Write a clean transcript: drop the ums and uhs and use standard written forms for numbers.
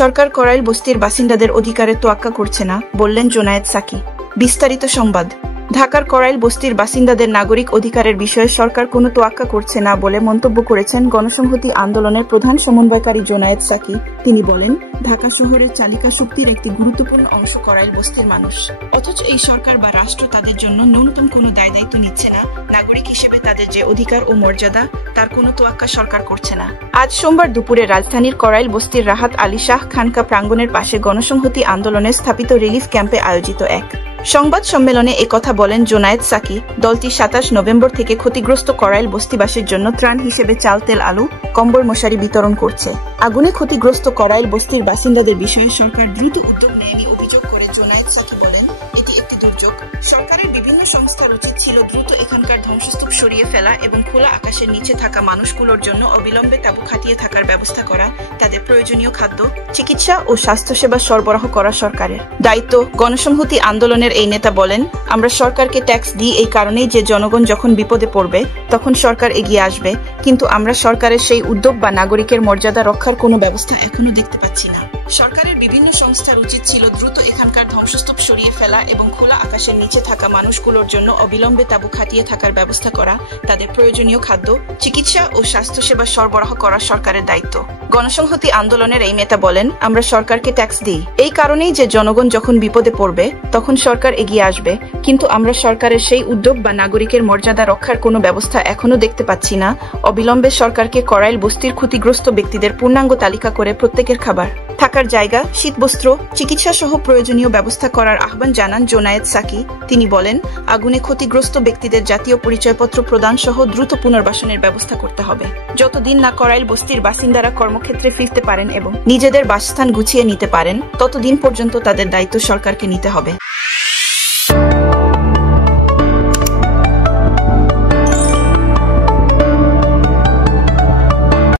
সরকার করাইল বস্তির বাসিন্দাদের অধিকারে তোয়াক্কা করছে না, বললেন জোনায়েদ সাকি। বিস্তারিত সংবাদ। ঢাকার করাইল বস্তির বাসিন্দাদের নাগরিক অধিকারের বিষয়ে সরকার কোনো তোয়াক্কা করছে না বলে মন্তব্য করেছেন গণসংহতি আন্দোলনের প্রধান সমন্বয়কারী জোনায়েদ সাকি। তিনি বলেন, ঢাকা শহরের চালিকা শক্তির একটি গুরুত্বপূর্ণ অংশ করাইল বস্তির মানুষ, অথচ এই সরকার বা রাষ্ট্র তাদের জন্য ন্যূনতম কোনো দায়-দায়িত্ব নিচ্ছে না। নাগরিক হিসেবে তাদের যে অধিকার ও মর্যাদা, তার কোনো তোয়াক্কা সরকার করছে না। আজ সোমবার দুপুরে রাজধানীর করাইল বস্তির রাহাত আলী শাহ খানকা প্রাঙ্গণের পাশে গণসংহতি আন্দোলনের স্থাপিত রিলিফ ক্যাম্পে আয়োজিত এক সংবাদ সম্মেলনে একথা বলেন জোনায়েদ সাকি। দলটি ২৭ নভেম্বর থেকে ক্ষতিগ্রস্ত করাইল বস্তিবাসীর জন্য ত্রাণ হিসেবে চাল, তেল, আলু, কম্বল, মশারি বিতরণ করছে। আগুনে ক্ষতিগ্রস্ত করাইল বস্তির বাসিন্দাদের বিষয়ে সরকার দ্রুত উদ্যোগ নেয়নি অভিযোগ করে জোনায়েদ সাকি বলেন, এটি একটি দুর্যোগ। সরকারের বিভিন্ন সংস্থার উচিত ছিল দ্রুত এখানকার ধ্বংসস্তূপ সরিয়ে ফেলা এবং খোলা আকাশের নিচে থাকা মানুষগুলোর জন্য অবিলম্বে তাঁবু খাটিয়ে থাকার ব্যবস্থা করা, তাদের প্রয়োজনীয় খাদ্য, চিকিৎসা ও স্বাস্থ্যসেবা সরবরাহ করা সরকারের দায়িত্ব। গণসংহতি আন্দোলনের এই নেতা বলেন, আমরা সরকারকে ট্যাক্স দিই এই কারণেই যে জনগণ যখন বিপদে পড়বে তখন সরকার এগিয়ে আসবে, কিন্তু আমরা সরকারের সেই উদ্যোগ বা নাগরিকের মর্যাদা রক্ষার কোনো ব্যবস্থা এখনো দেখতে পাচ্ছি না। সরকারের বিভিন্ন সংস্থার উচিত ছিল দ্রুত এখানকার ধ্বংসস্তূপ সরিয়ে ফেলা এবং খোলা আকাশের নিচে থাকা মানুষগুলোর জন্য অবিলম্বে তাঁবু খাটিয়ে থাকার ব্যবস্থা করা, তাদের প্রয়োজনীয় খাদ্য, চিকিৎসা ও স্বাস্থ্যসেবা সরবরাহ করা সরকারের দায়িত্ব। গণসংহতি আন্দোলনের এই নেতা বলেন, আমরা সরকারকে ট্যাক্স দিই এই কারণেই যে জনগণ যখন বিপদে পড়বে তখন সরকার এগিয়ে আসবে, কিন্তু আমরা সরকারের সেই উদ্যোগ বা নাগরিকের মর্যাদা রক্ষার কোনো ব্যবস্থা এখনো দেখতে পাচ্ছি না। অবিলম্বে সরকারকে করাইল বস্তির ক্ষতিগ্রস্ত ব্যক্তিদের পূর্ণাঙ্গ তালিকা করে প্রত্যেকের খাবার, থাকার জায়গা, শীতবস্ত্র, চিকিৎসা সহ প্রয়োজনীয় ব্যবস্থা করার আহ্বান জানান জোনায়েদ সাকি। তিনি বলেন, আগুনে ক্ষতিগ্রস্ত ব্যক্তিদের জাতীয় পরিচয়পত্র প্রদান সহ দ্রুত পুনর্বাসনের ব্যবস্থা করতে হবে। যতদিন না করাইল বস্তির বাসিন্দারা কর্মক্ষেত্রে ফিরতে পারেন এবং নিজেদের বাসস্থান গুছিয়ে নিতে পারেন, ততদিন পর্যন্ত তাদের দায়িত্ব সরকারকে নিতে হবে।